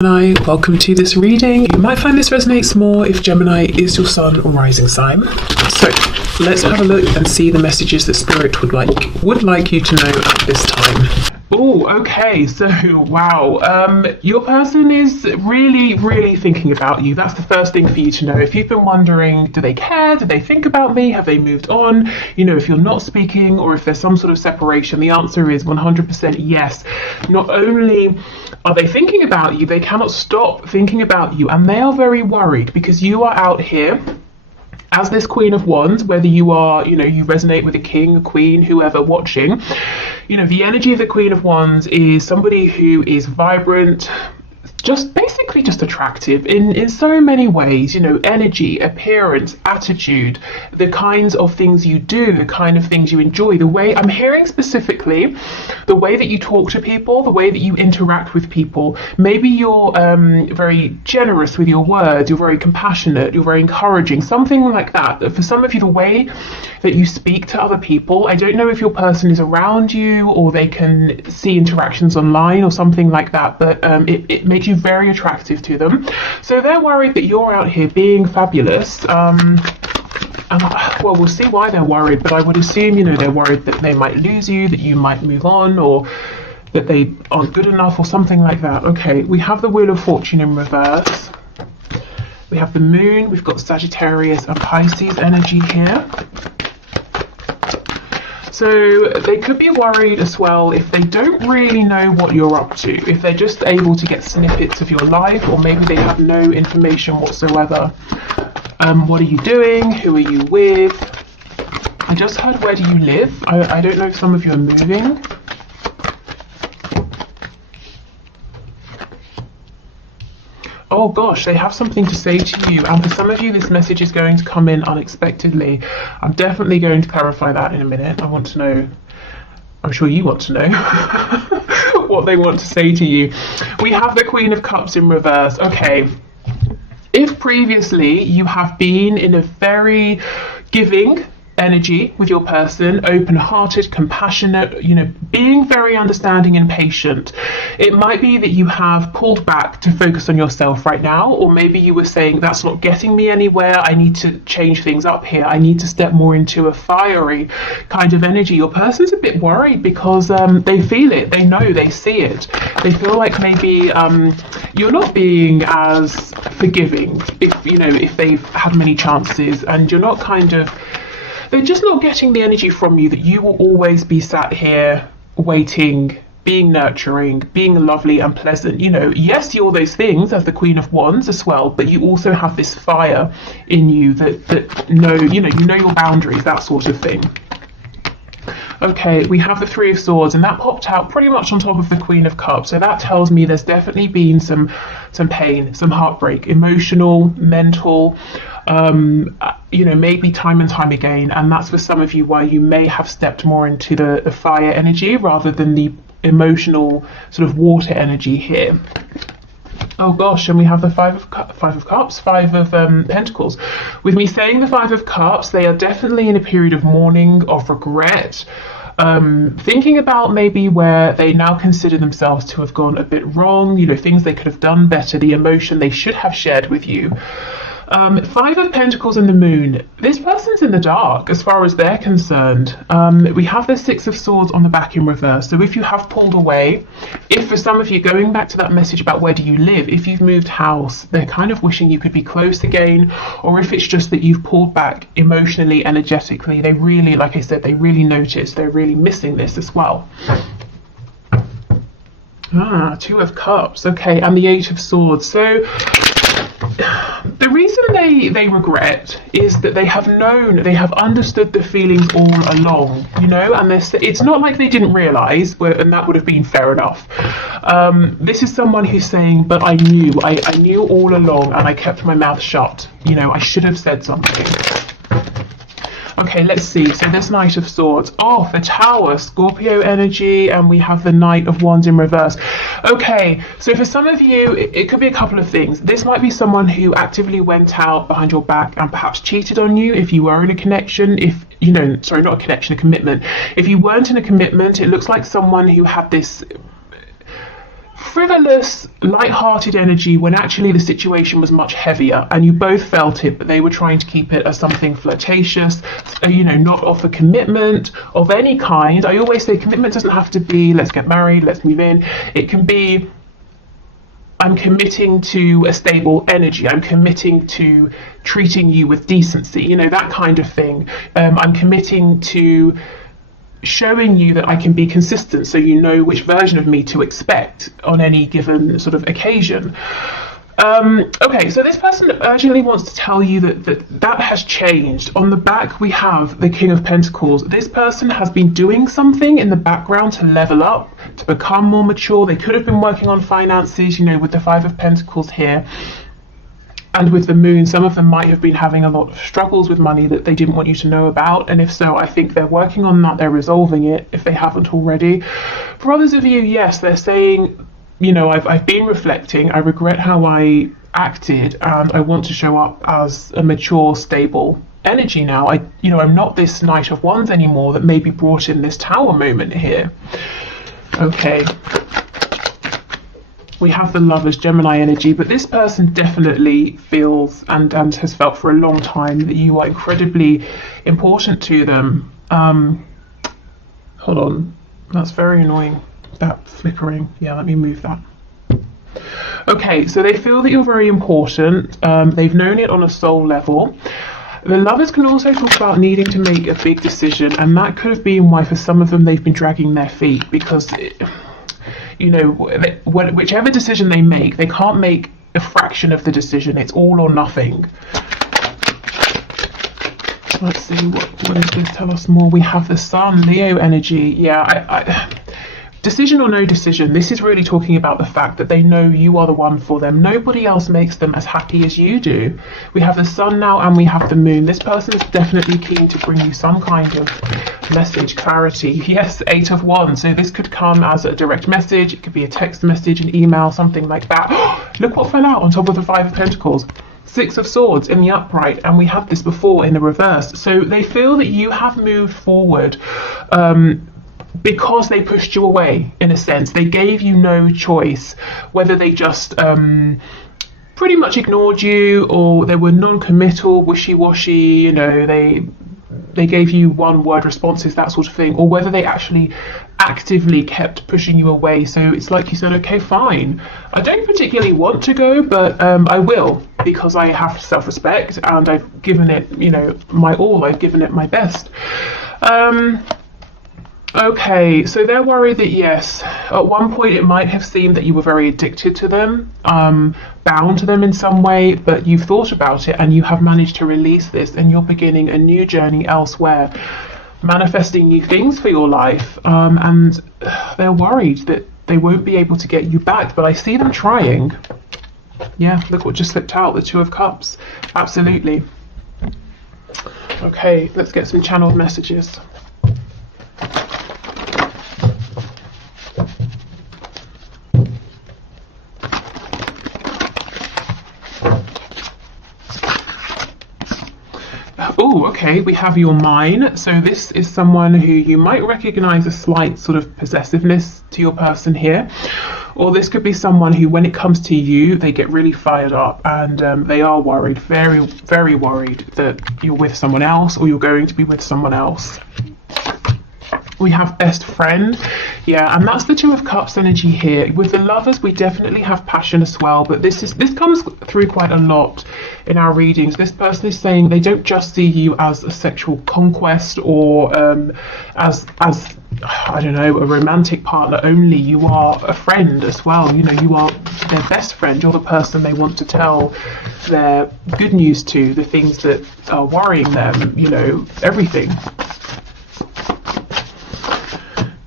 Gemini, welcome to this reading. You might find this resonates more if Gemini is your sun or rising sign. So let's have a look and see the messages that Spirit would like you to know at this time. Oh, okay, so wow, your person is really thinking about you. That's the first thing for you to know. If you've been wondering, do they care? Do they think about me? Have they moved on? You know, if you're not speaking or if there's some sort of separation, the answer is 100% yes. Not only are they thinking about you, they cannot stop thinking about you, and they are very worried because you are out here as this Queen of Wands, whether you are, you resonate with a king, a queen, whoever watching. The energy of the Queen of Wands is somebody who is vibrant, basically just attractive in so many ways, energy, appearance, attitude, the kinds of things you do, the kind of things you enjoy, the way I'm hearing specifically, the way that you talk to people, the way that you interact with people. Maybe you're very generous with your words, you're very compassionate, you're very encouraging, something like that. For some of you, the way that you speak to other people, I don't know if your person is around you or they can see interactions online or something like that, but it makes you very attractive to them. So they're worried that you're out here being fabulous. And well, we'll see why they're worried, but I would assume, they're worried that they might lose you, that you might move on, or that they aren't good enough or something like that. Okay, we have the Wheel of Fortune in reverse. We have the Moon, we've got Sagittarius and Pisces energy here. So they could be worried as well if they don't really know what you're up to, if they're just able to get snippets of your life, or maybe they have no information whatsoever. What are you doing? Who are you with? I just heard, where do you live? I don't know if some of you are moving. Oh gosh, they have something to say to you, and for some of you this message is going to come in unexpectedly. I'm definitely going to clarify that in a minute. I want to know, I'm sure you want to know what they want to say to you. We have the Queen of Cups in reverse. Okay, if previously you have been in a very giving energy with your person, open-hearted, compassionate, being very understanding and patient, it might be that you have pulled back to focus on yourself right now, or maybe you were saying, that's not getting me anywhere, I need to change things up here, I need to step more into a fiery kind of energy. Your person's a bit worried because they feel it, they know, they see it, they feel like maybe you're not being as forgiving if they've had many chances, and you're not they're just not getting the energy from you that you will always be sat here waiting, being nurturing, being lovely and pleasant. Yes, you're those things as the Queen of Wands as well, but you also have this fire in you that know your boundaries, that sort of thing. Okay, we have the Three of Swords, and that popped out pretty much on top of the Queen of Cups. So that tells me there's definitely been some pain, some heartbreak, emotional, mental, maybe time and time again. And that's for some of you why you may have stepped more into the fire energy rather than the emotional sort of water energy here. Oh gosh, and we have the Five of Pentacles. With me saying the Five of Cups, they are definitely in a period of mourning, of regret, thinking about maybe where they now consider themselves to have gone a bit wrong, things they could have done better, the emotion they should have shared with you. Five of Pentacles and the Moon. This person's in the dark as far as they're concerned. We have the Six of Swords on the back in reverse. So if you have pulled away, if for some of you, going back to that message about where do you live, if you've moved house, they're kind of wishing you could be close again, or if it's just that you've pulled back emotionally, energetically, they really, like I said, they really notice, they're really missing this as well. Two of Cups, okay, and the Eight of Swords. So the reason they regret is that they have understood the feelings all along, and it's not like they didn't realise, and that would have been fair enough. This is someone who's saying, but I knew all along, and I kept my mouth shut. I should have said something. Okay, let's see. So this Knight of Swords. Oh, the Tower, Scorpio energy, and we have the Knight of Wands in reverse. Okay, so for some of you, it could be a couple of things. This might be someone who actively went out behind your back and perhaps cheated on you if you were in a connection. Sorry, not a connection, a commitment. If you weren't in a commitment, it looks like someone who had this frivolous, light-hearted energy when actually the situation was much heavier, and you both felt it, but they were trying to keep it as something flirtatious, you know, not offer commitment of any kind. I always say commitment doesn't have to be let's get married, let's move in. It can be I'm committing to a stable energy. I'm committing to treating you with decency, you know, that kind of thing. I'm committing to showing you that I can be consistent, so you know which version of me to expect on any given sort of occasion. Okay, so this person urgently wants to tell you that has changed. On the back, we have the King of Pentacles. This person has been doing something in the background to level up, to become more mature. They could have been working on finances, you know, with the Five of Pentacles here. And with the Moon, some of them might have been having a lot of struggles with money that they didn't want you to know about. And if so, I think they're working on that. They're resolving it if they haven't already. For others of you, yes, they're saying, you know, I've been reflecting. I regret how I acted, and I want to show up as a mature, stable energy now. I'm not this Knight of Wands anymore that maybe brought in this Tower moment here. Okay. We have the Lovers, Gemini energy, but this person definitely feels and has felt for a long time that you are incredibly important to them. Hold on, that's very annoying, that flickering. Yeah, let me move that. Okay, so they feel that you're very important. They've known it on a soul level. The Lovers can also talk about needing to make a big decision, and that could have been why for some of them they've been dragging their feet, because you know, whichever decision they make, they can't make a fraction of the decision. It's all or nothing. Let's see, what does this tell us more? We have the Sun, Leo energy. Yeah, decision or no decision, this is really talking about the fact that they know you are the one for them. Nobody else makes them as happy as you do. We have the Sun now and we have the Moon. This person is definitely keen to bring you some kind of message, clarity. Yes, Eight of Wands. So this could come as a direct message. It could be a text message, an email, something like that. Look what fell out on top of the Five of Pentacles. Six of Swords in the upright, and we had this before in the reverse. So they feel that you have moved forward because they pushed you away, in a sense. They gave you no choice, whether they just pretty much ignored you, or they were non-committal, wishy-washy, you know, they gave you one-word responses, that sort of thing, or whether they actually actively kept pushing you away. So it's like you said, okay, fine, I don't particularly want to go, but I will, because I have self-respect and I've given it, you know, my all. I've given it my best. Okay, so they're worried that, yes, at one point it might have seemed that you were very addicted to them, bound to them in some way, but you've thought about it and you have managed to release this, and you're beginning a new journey elsewhere, manifesting new things for your life, and they're worried that they won't be able to get you back, but I see them trying. Yeah, look what just slipped out, the Two of Cups. Absolutely. Okay, let's get some channeled messages. Oh, okay, we have your mine. So this is someone who you might recognize a slight sort of possessiveness to your person here. Or this could be someone who, when it comes to you, they get really fired up, and they are worried, very, very worried that you're with someone else, or you're going to be with someone else. We have best friend. Yeah, and that's the Two of Cups energy here. With the Lovers, we definitely have passion as well, but this comes through quite a lot in our readings. This person is saying they don't just see you as a sexual conquest, or as I don't know, a romantic partner only. You are a friend as well. You know, you are their best friend. You're the person they want to tell their good news to, the things that are worrying them, you know, everything.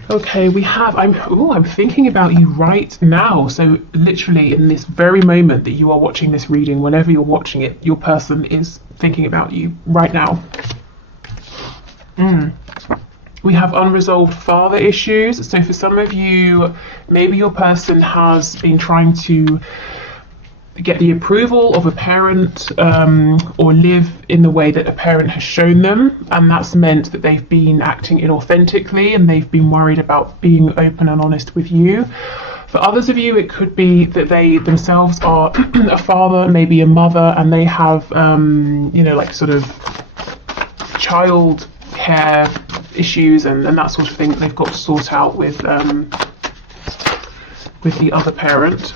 Okay, we have, I'm thinking about you right now. So literally in this very moment that you are watching this reading, whenever you're watching it, your person is thinking about you right now. We have unresolved father issues. So for some of you, maybe your person has been trying to get the approval of a parent, or live in the way that a parent has shown them, and that's meant that they've been acting inauthentically, and they've been worried about being open and honest with you. For others of you, it could be that they themselves are a father, maybe a mother, and they have, you know, like sort of child care issues and that sort of thing that they've got to sort out with the other parent.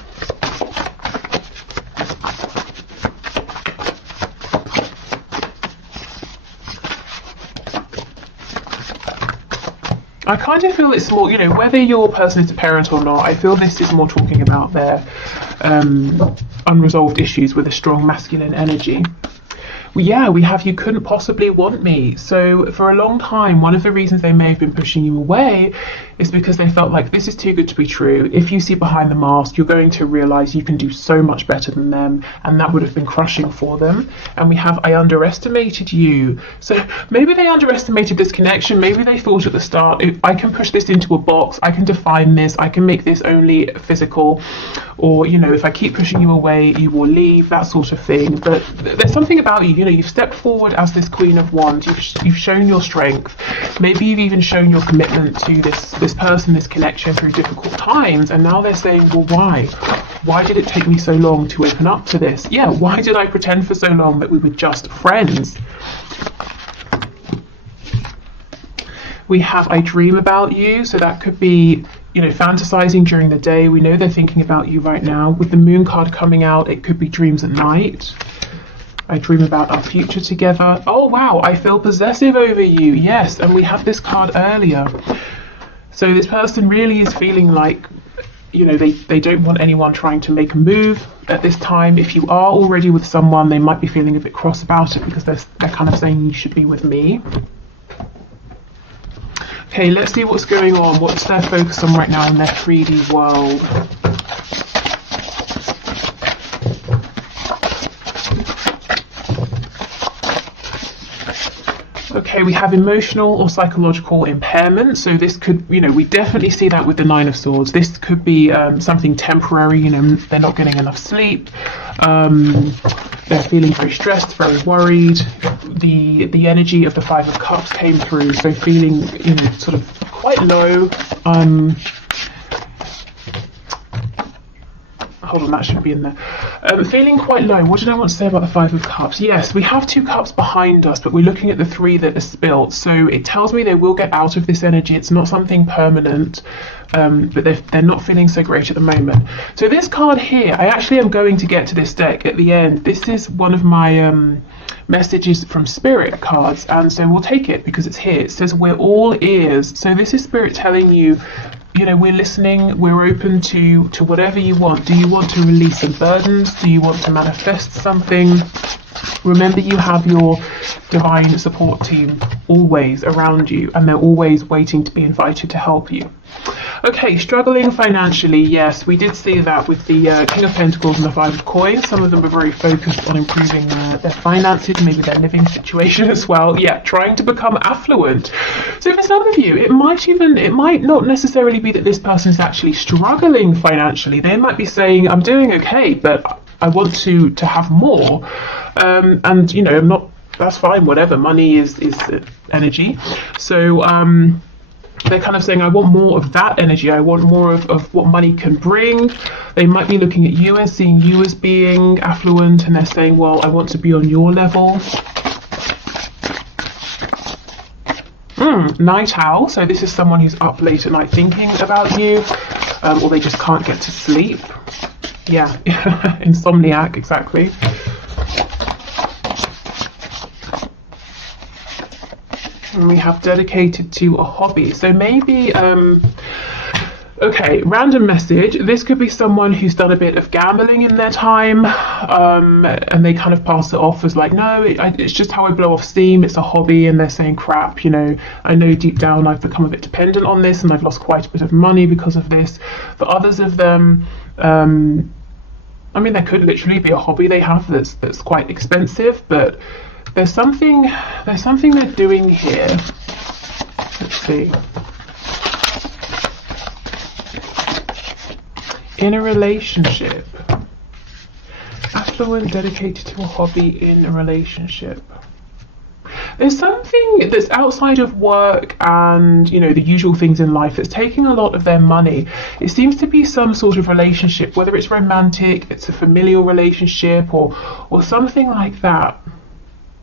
I kind of feel it's more, you know, whether your person is a parent or not, I feel this is more talking about their unresolved issues with a strong masculine energy. Well, yeah, we have you couldn't possibly want me. So for a long time, one of the reasons they may have been pushing you away is because they felt like this is too good to be true. If you see behind the mask, you're going to realize you can do so much better than them, and that would have been crushing for them. And we have, I underestimated you. So maybe they underestimated this connection. Maybe they thought at the start, I can push this into a box, I can define this, I can make this only physical, or, you know, if I keep pushing you away, you will leave, that sort of thing. But there's something about you, you know, you've stepped forward as this Queen of Wands, you've shown your strength, maybe you've even shown your commitment to this person, this connection through difficult times, and now they're saying, well, why did it take me so long to open up to this? Yeah, why did I pretend for so long that we were just friends? We have I dream about you, so that could be, you know, fantasizing during the day. We know they're thinking about you right now. With the moon card coming out, it could be dreams at night. I dream about our future together. Oh wow, I feel possessive over you. Yes, and we had this card earlier. So this person really is feeling like, you know, they don't want anyone trying to make a move at this time. If you are already with someone, they might be feeling a bit cross about it because they're kind of saying you should be with me. Okay, let's see what's going on. What's their focus on right now in their 3D world? Okay, we have emotional or psychological impairment. So this could, you know, we definitely see that with the Nine of Swords. This could be something temporary, you know, they're not getting enough sleep. They're feeling very stressed, very worried. The energy of the Five of Cups came through, so feeling, you know, sort of quite low. Hold on, that should be in there. Feeling quite low. What did I want to say about the Five of Cups? Yes, we have two cups behind us, but we're looking at the three that are spilt. So it tells me they will get out of this energy. It's not something permanent, but they're not feeling so great at the moment. So this card here, I actually am going to get to this deck at the end. This is one of my messages from Spirit cards, and so we'll take it because it's here. It says we're all ears. So this is Spirit telling you, you know, we're listening, we're open to whatever you want. Do you want to release some burdens? Do you want to manifest something? Remember, you have your divine support team always around you, and they're always waiting to be invited to help you. Okay, struggling financially, yes, we did see that with the King of Pentacles and the Five of Coins. Some of them are very focused on improving their finances, maybe their living situation as well. Yeah, trying to become affluent. So for some of you, it might not necessarily be that this person is actually struggling financially. They might be saying, I'm doing okay, but I want to have more. And, you know, I'm not, that's fine, whatever. Money is energy. So, they're kind of saying, I want more of that energy. I want more of what money can bring. They might be looking at you and seeing you as being affluent, and they're saying, well, I want to be on your level. Night owl. So this is someone who's up late at night thinking about you, or they just can't get to sleep. Yeah, insomniac, exactly. And we have dedicated to a hobby. So maybe, okay, random message. This could be someone who's done a bit of gambling in their time, and they kind of pass it off as like, no, it's just how I blow off steam. It's a hobby, and they're saying, crap, you know, I know deep down I've become a bit dependent on this, and I've lost quite a bit of money because of this. For others of them, I mean, there could literally be a hobby they have that's quite expensive, but there's something they're doing here. Let's see. In a relationship. Affluent, dedicated to a hobby in a relationship. There's something that's outside of work and, you know, the usual things in life that's taking a lot of their money. It seems to be some sort of relationship, whether it's romantic, it's a familial relationship, or something like that,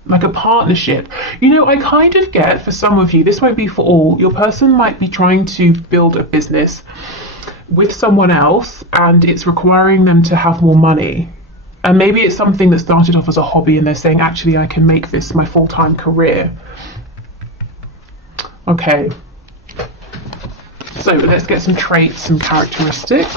like a partnership. You know, I kind of get, for some of you, this won't be for all, your person might be trying to build a business with someone else and it's requiring them to have more money. And maybe it's something that started off as a hobby and they're saying, actually, I can make this my full-time career. Okay. So let's get some traits, some characteristics.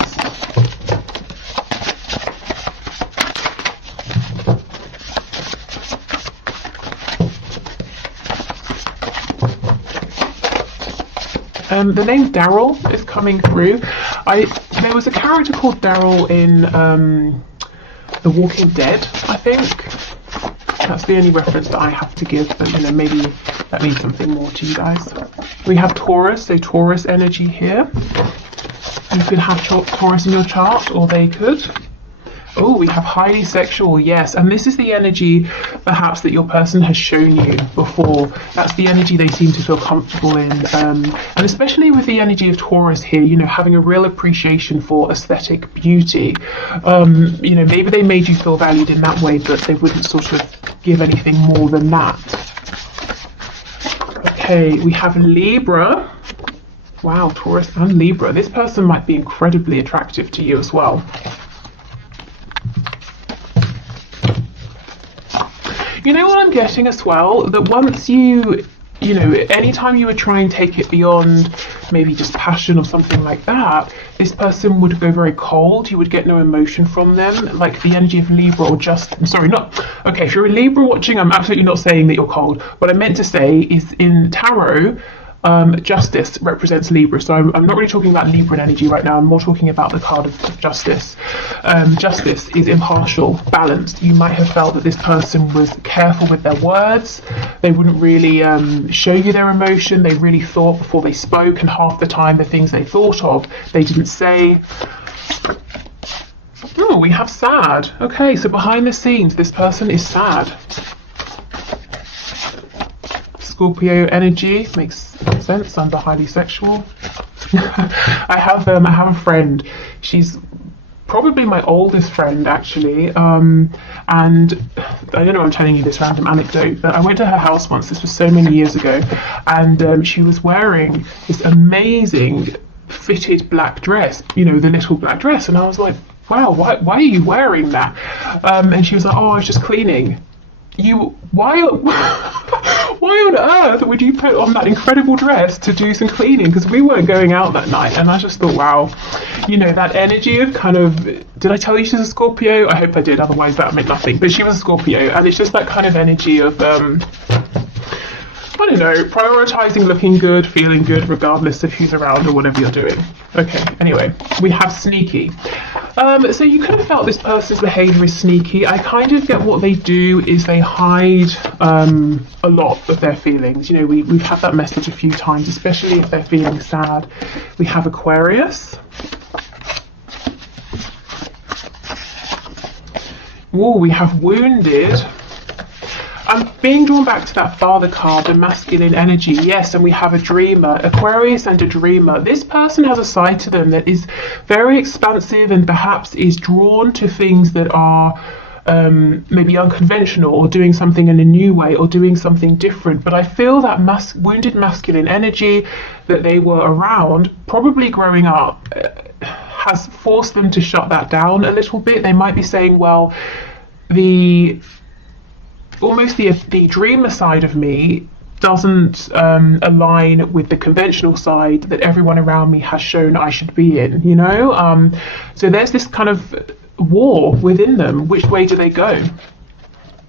The name Daryl is coming through. There was a character called Daryl in The Walking Dead, I think. That's the only reference that I have to give, but you know, maybe that means something more to you guys. We have Taurus, so Taurus energy here. You could have Taurus in your chart, or they could. Oh, we have highly sexual, yes. And this is the energy, perhaps, that your person has shown you before. That's the energy they seem to feel comfortable in. And especially with the energy of Taurus here, you know, having a real appreciation for aesthetic beauty. You know, maybe they made you feel valued in that way, but they wouldn't sort of give anything more than that. Okay, we have Libra. Wow, Taurus and Libra. This person might be incredibly attractive to you as well. You know what I'm getting as well? That once you know, anytime you would try and take it beyond maybe just passion or something like that, this person would go very cold. You would get no emotion from them, like the energy of Libra or just, sorry, not, okay, if you're a Libra watching, I'm absolutely not saying that you're cold. What I meant to say is in tarot, Justice represents Libra, so I'm not really talking about Libran energy right now. I'm more talking about the card of Justice. Justice is impartial, balanced. You might have felt that this person was careful with their words. They wouldn't really show you their emotion. They really thought before they spoke, and half the time the things they thought of, they didn't say. Oh, we have sad. Okay, so behind the scenes, this person is sad. Scorpio energy makes sense under highly sexual. I have a friend. She's probably my oldest friend actually, and I don't know, I'm telling you this random anecdote, but I went to her house once. This was so many years ago, and she was wearing this amazing fitted black dress, you know, the little black dress, and I was like, wow, why are you wearing that? And she was like, oh, I was just cleaning. Why on earth would you put on that incredible dress to do some cleaning? Because we weren't going out that night, and I just thought, wow, you know, that energy of kind of, did I tell you she's a Scorpio? I hope I did, otherwise that meant nothing. But she was a Scorpio, and it's just that kind of energy of I don't know, prioritizing looking good, feeling good, regardless of who's around or whatever you're doing. Okay, anyway, we have sneaky. So you could have felt this person's behavior is sneaky. I kind of get what they do is they hide a lot of their feelings. You know, we've had that message a few times, especially if they're feeling sad. We have Aquarius. Oh, we have wounded. I'm being drawn back to that father card, the masculine energy, yes, and we have a dreamer, Aquarius and a dreamer. This person has a side to them that is very expansive and perhaps is drawn to things that are maybe unconventional, or doing something in a new way, or doing something different. But I feel that wounded masculine energy that they were around, probably growing up, has forced them to shut that down a little bit. They might be saying, well, almost the dreamer side of me doesn't align with the conventional side that everyone around me has shown I should be in, you know? So there's this kind of war within them. Which way do they go?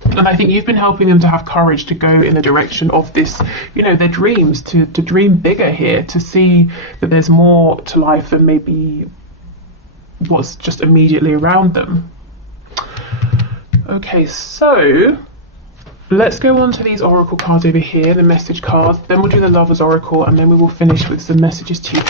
And I think you've been helping them to have courage to go in the direction of this, you know, their dreams, to dream bigger here, to see that there's more to life than maybe what's just immediately around them. Okay, so let's go on to these oracle cards over here, the message cards, then we'll do the Lover's Oracle, and then we will finish with some messages to you.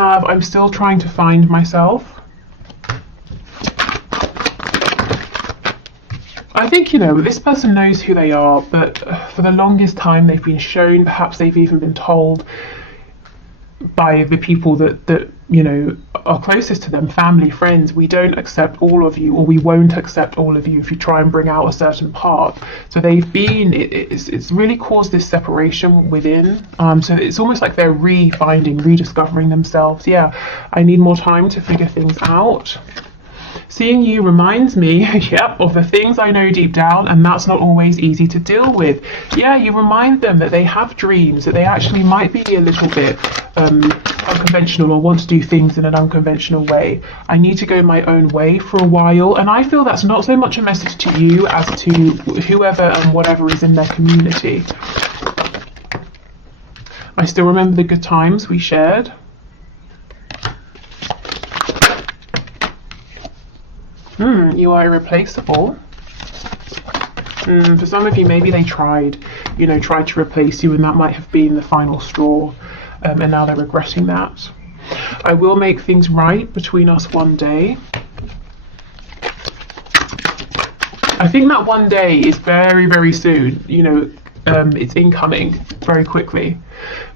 have, I'm still trying to find myself. I think, you know, this person knows who they are, but for the longest time they've been shown, perhaps they've even been told by the people that you know are closest to them, family, friends, we don't accept all of you, or we won't accept all of you if you try and bring out a certain part. So they've been, it's really caused this separation within, so it's almost like they're rediscovering themselves. Yeah, I need more time to figure things out. Seeing you reminds me, yep, of the things I know deep down, and that's not always easy to deal with. Yeah, you remind them that they have dreams, that they actually might be a little bit unconventional or want to do things in an unconventional way. I need to go my own way for a while, and I feel that's not so much a message to you as to whoever and whatever is in their community. I still remember the good times we shared. You are irreplaceable. For some of you, maybe they tried to replace you, and that might have been the final straw, and now they're regretting that. I will make things right between us one day. I think that one day is very, very soon. You know, it's incoming very quickly.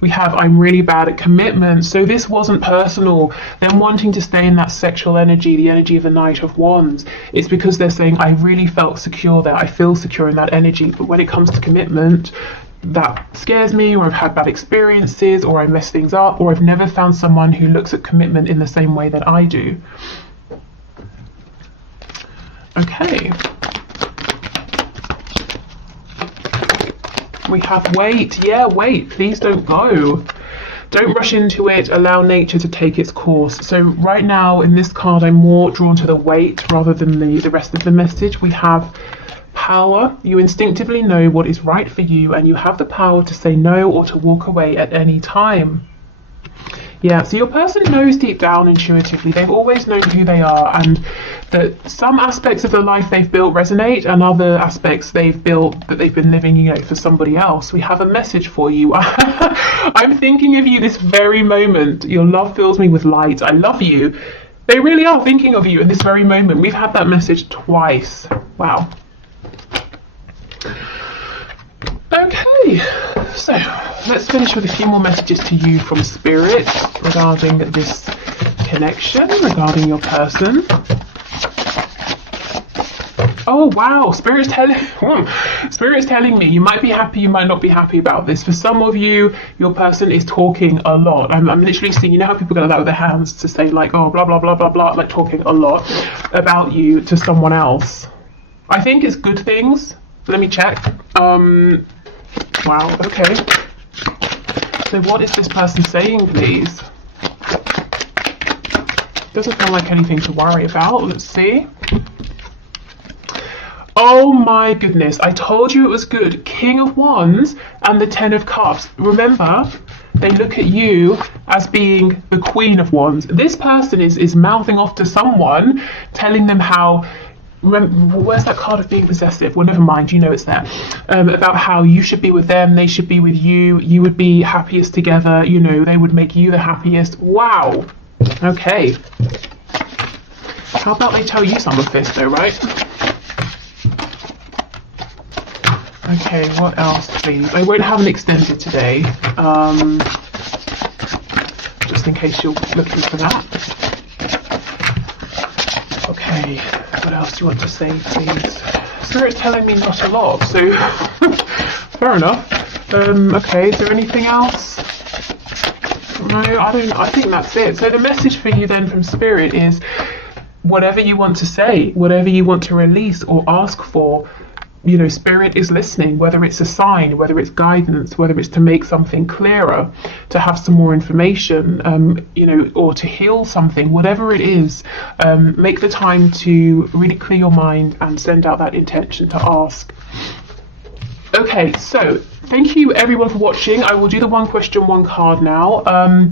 We have, I'm really bad at commitment. So this wasn't personal, them wanting to stay in that sexual energy, the energy of the Knight of Wands. It's because they're saying, I really felt secure there, I feel secure in that energy, but when it comes to commitment, that scares me, or I've had bad experiences, or I mess things up, or I've never found someone who looks at commitment in the same way that I do. Okay. We have wait. Yeah, wait. Please don't go. Don't rush into it. Allow nature to take its course. So right now in this card, I'm more drawn to the wait rather than the rest of the message. We have power. You instinctively know what is right for you, and you have the power to say no or to walk away at any time. Yeah, so your person knows deep down intuitively, they've always known who they are, and that some aspects of the life they've built resonate, and other aspects they've built that they've been living, you know, for somebody else. We have a message for you. I'm thinking of you this very moment. Your love fills me with light. I love you. They really are thinking of you in this very moment. We've had that message twice. Wow. Okay, so let's finish with a few more messages to you from Spirit regarding this connection, regarding your person. Oh wow, Spirit's telling me you might be happy, you might not be happy about this. For some of you, your person is talking a lot. I'm literally seeing, you know how people go like that with their hands to say like, oh, blah, blah, blah, blah, blah, like talking a lot about you to someone else. I think it's good things. Let me check. Wow, okay. So what is this person saying, please? Doesn't feel like anything to worry about. Let's see. Oh my goodness, I told you it was good. King of Wands and the Ten of Cups. Remember, they look at you as being the Queen of Wands. This person is mouthing off to someone, telling them how, remember, where's that card of being possessive? Well, never mind, you know it's there. About how you should be with them, they should be with you, you would be happiest together, you know, they would make you the happiest. Wow. Okay. How about they tell you some of this though, right? Okay, what else, please? I won't have an extended today, just in case you're looking for that. Okay, what else do you want to say, please? Spirit's telling me not a lot, so fair enough. Okay, is there anything else? No, I think that's it. So the message for you then from Spirit is whatever you want to say, whatever you want to release or ask for, you know, Spirit is listening, whether it's a sign, whether it's guidance, whether it's to make something clearer, to have some more information, you know, or to heal something, whatever it is, make the time to really clear your mind and send out that intention to ask. Okay, so thank you everyone for watching. I will do the one question, one card now.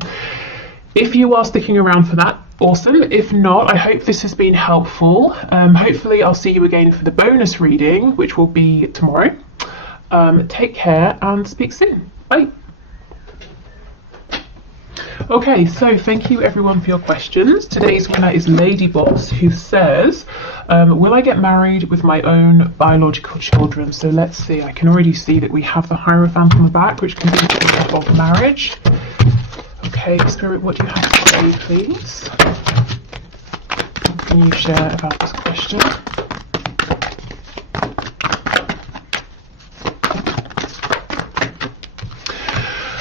If you are sticking around for that, awesome. If not, I hope this has been helpful. Hopefully I'll see you again for the bonus reading, which will be tomorrow. Take care and speak soon. Bye. Okay, so thank you everyone for your questions. Today's winner is Ladybots, who says, will I get married with my own biological children? So let's see, I can already see that we have the Hierophant on the back, which can be indicative of marriage. Okay, Spirit, what do you have to say, please? What can you share about this question?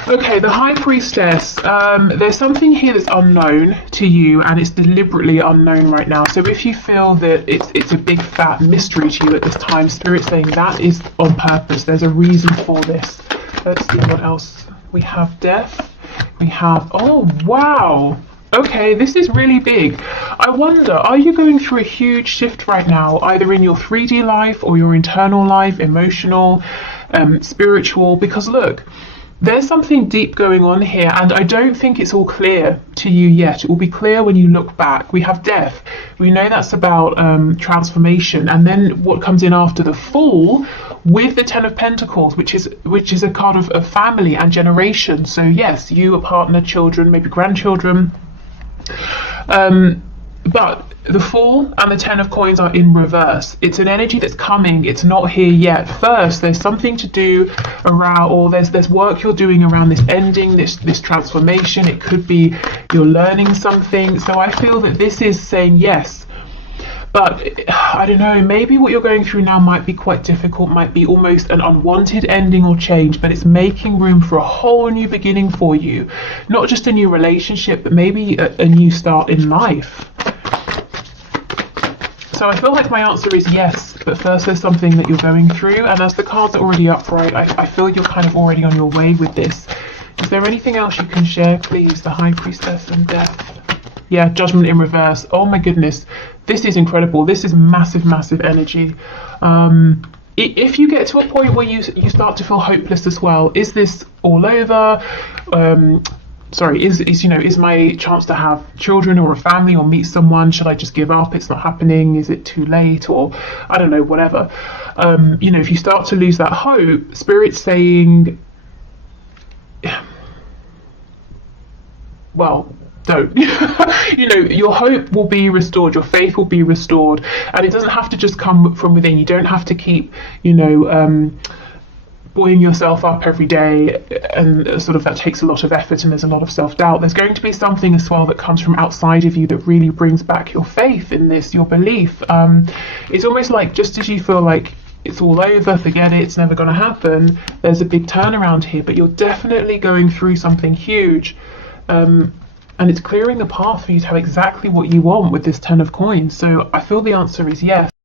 Okay, the High Priestess, there's something here that's unknown to you, and it's deliberately unknown right now. So if you feel that it's a big fat mystery to you at this time, Spirit's saying that is on purpose. There's a reason for this. Let's see what else. We have Death. We have, oh wow, okay, this is really big. I wonder, are you going through a huge shift right now, either in your 3D life or your internal life, emotional, spiritual? Because look, there's something deep going on here, and I don't think it's all clear to you yet. It will be clear when you look back. We have Death. We know that's about transformation, and then what comes in after the Fool with the Ten of Pentacles, which is a card of family and generation. So yes, you, a partner, children, maybe grandchildren. But the Fool and the Ten of Coins are in reverse. It's an energy that's coming. It's not here yet. First, there's something to do around, or there's work you're doing around this ending, this transformation. It could be you're learning something. So I feel that this is saying yes. But I don't know, maybe what you're going through now might be quite difficult, might be almost an unwanted ending or change, but it's making room for a whole new beginning for you. Not just a new relationship, but maybe a new start in life. So I feel like my answer is yes, but first there's something that you're going through, and as the cards are already upright, I feel you're kind of already on your way with this. Is there anything else you can share, please? The High Priestess and Death. Yeah, Judgment in reverse. Oh my goodness, this is incredible. This is massive, massive energy. If you get to a point where you start to feel hopeless as well, is this all over? Sorry, is my chance to have children or a family or meet someone, should I just give up? It's not happening. Is it too late? Or I don't know, whatever. If you start to lose that hope, Spirit's saying, well, don't. Your hope will be restored, your faith will be restored, and it doesn't have to just come from within. You don't have to keep, buoying yourself up every day, and sort of that takes a lot of effort, and there's a lot of self-doubt. There's going to be something as well that comes from outside of you that really brings back your faith in this, your belief. It's almost like, just as you feel like it's all over, forget it, it's never going to happen, there's a big turnaround here, but you're definitely going through something huge. And it's clearing the path for you to have exactly what you want with this Ten of Coins. So I feel the answer is yes.